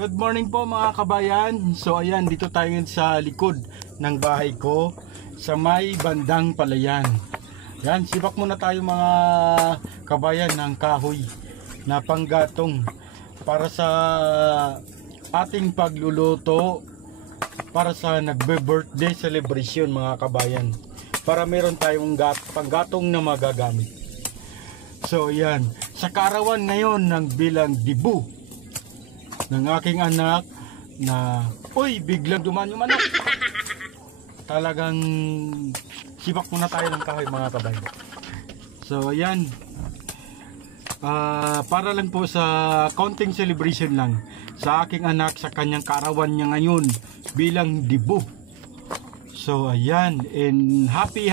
Good morning po mga kabayan. So ayan, dito tayo sa likod ng bahay ko sa may bandang palayan. Yan, sibak muna tayo mga kabayan ng kahoy na panggatong para sa ating pagluluto para sa nagbe-birthday celebration mga kabayan. Para meron tayong panggatong na magagamit. So ayan, sa kaarawan ngayon ng bilang dibu ng aking anak na biglang dumaan yung manok. Talagang sibak muna tayo ng kahoy mga kabayan. So ayan, para lang po sa counting celebration lang sa aking anak sa kanyang kaarawan niya ngayon bilang dibu. So ayan, and happy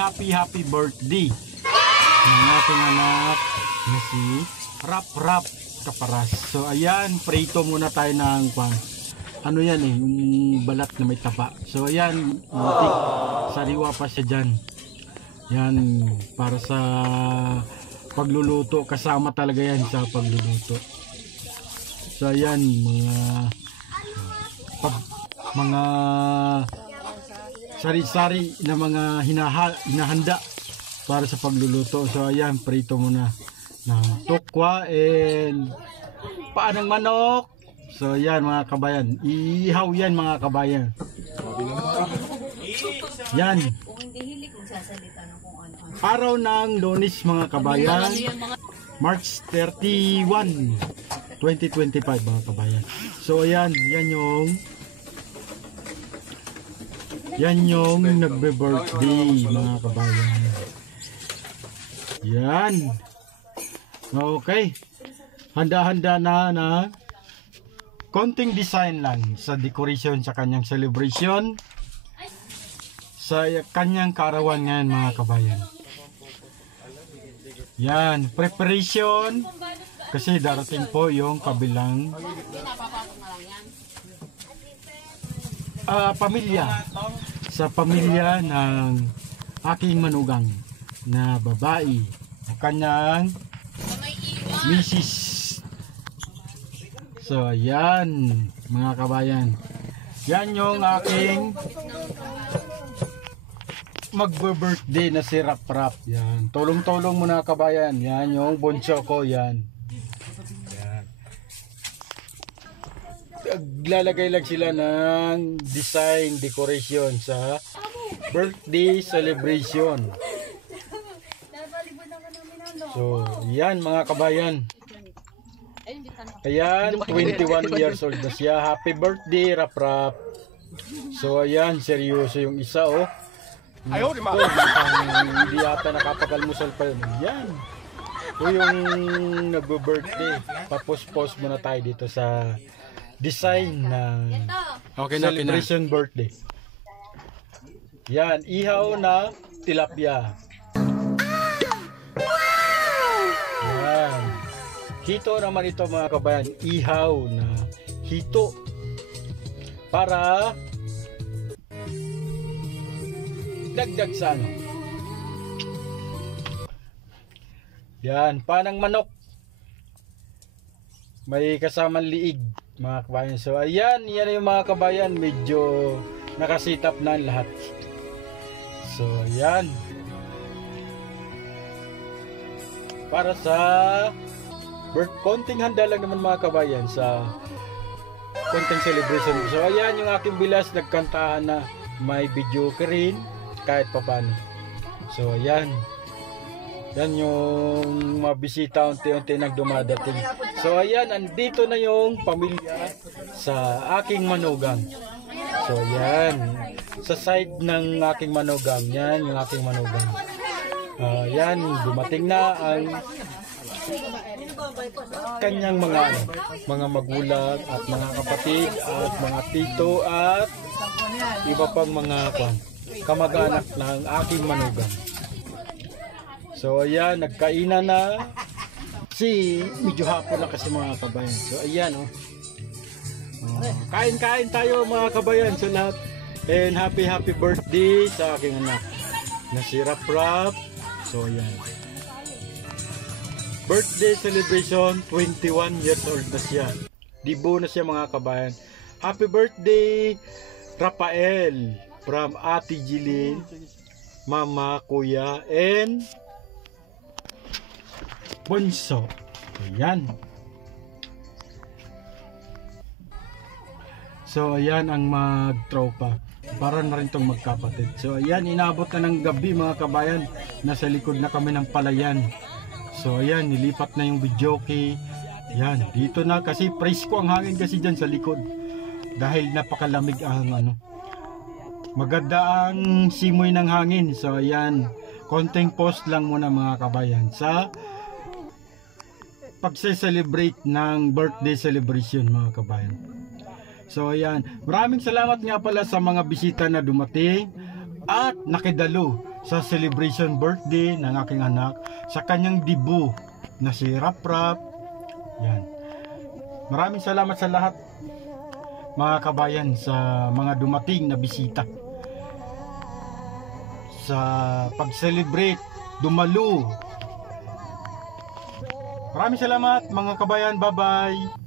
birthday ng aking anak na si Rap Kaparas. So ayan, prito muna tayo ng ano yan yung balat na may tapa. So ayan, matik, sariwa pa siya dyan. Yan, para sa pagluluto, kasama talaga yan sa pagluluto. So ayan, mga sari-sari na mga hinahanda para sa pagluluto. So ayan, prito muna ng tukwa and paa ng manok. So yan mga kabayan, ihaw yan mga kabayan. Yan, araw ng Lunes mga kabayan, March 31, 2025 mga kabayan. So yan yung nagbe-birthday mga kabayan. Yan. Okay, handa-handa na konting design lang sa decoration sa kanyang celebration sa kanyang kaarawan ngayon mga kabayan. Yan, preparation kasi darating po yung kabilang pamilya, sa pamilya ng aking manugang na babae, kanyang Mrs. So ayan mga kabayan, yan yung aking magbe-birthday na si Rap. Yan, tulong-tulong muna kabayan. Yan yung bunso ko. Yan, lalagay lang sila ng design decoration sa birthday celebration. So yan mga kabayan, ayan, 21 years old na siya. Happy birthday Rap. So ayan, seryoso yung isa hindi yata nakapagalmusal pa yun. Yan, yung nagbe-birthday. Papos-pos muna tayo dito sa design na celebration birthday. Yan, ihaw na tilapia. Yan, hito naman ito mga kabayan, ihaw na hito para dagdag sa ano. Yan, panang manok, may kasamang liig mga kabayan. So ayan, yan yung mga kabayan, medyo nakasitap na lahat. So yan, para sa konting handa lang naman mga kabayan sa konting celebration. So ayan yung aking bilas, nagkantahan na, may video ka rin kahit papano. So ayan, yan yung mabisita unti-unti nagdumadating. So ayan, andito na yung pamilya sa aking manugang. So ayan, sa side ng aking manugang, yan yung aking manugang. Yan, dumating na ang kanyang mga magulang at mga kapatid at mga tito at iba pang mga kamag-anak ng aking manugang. So ayan, nagkainan na. Medyo hapon na kasi mga kabayan. So ayan kain-kain tayo mga kabayan sa lahat. And happy birthday sa aking anak na si Rap. So ayan, birthday celebration, 21 years old na siya. Dibo na siya mga kabayan. Happy birthday, Rafael, from Ate Jilin, Mama, Kuya, and Bunso. Ayan. So ayan ang magtropa. Para na rin tong magkapatid. So ayan, inabot na ng gabi mga kabayan. Nasa likod na kami ng palayan. So ayan, nilipat na yung videoke. Ayan, dito na kasi presko ang hangin kasi dyan sa likod. Dahil napakalamig ang maganda ang simoy ng hangin. So ayan, konting post lang muna mga kabayan sa pagse-celebrate ng birthday celebration mga kabayan. So ayan, maraming salamat nga pala sa mga bisita na dumating at nakidalo sa celebration birthday ng aking anak sa kanyang dibu na si Rap Rap. Yan. Maraming salamat sa lahat mga kabayan sa mga dumating na bisita sa pag-celebrate dumalo. Maraming salamat mga kabayan, bye bye.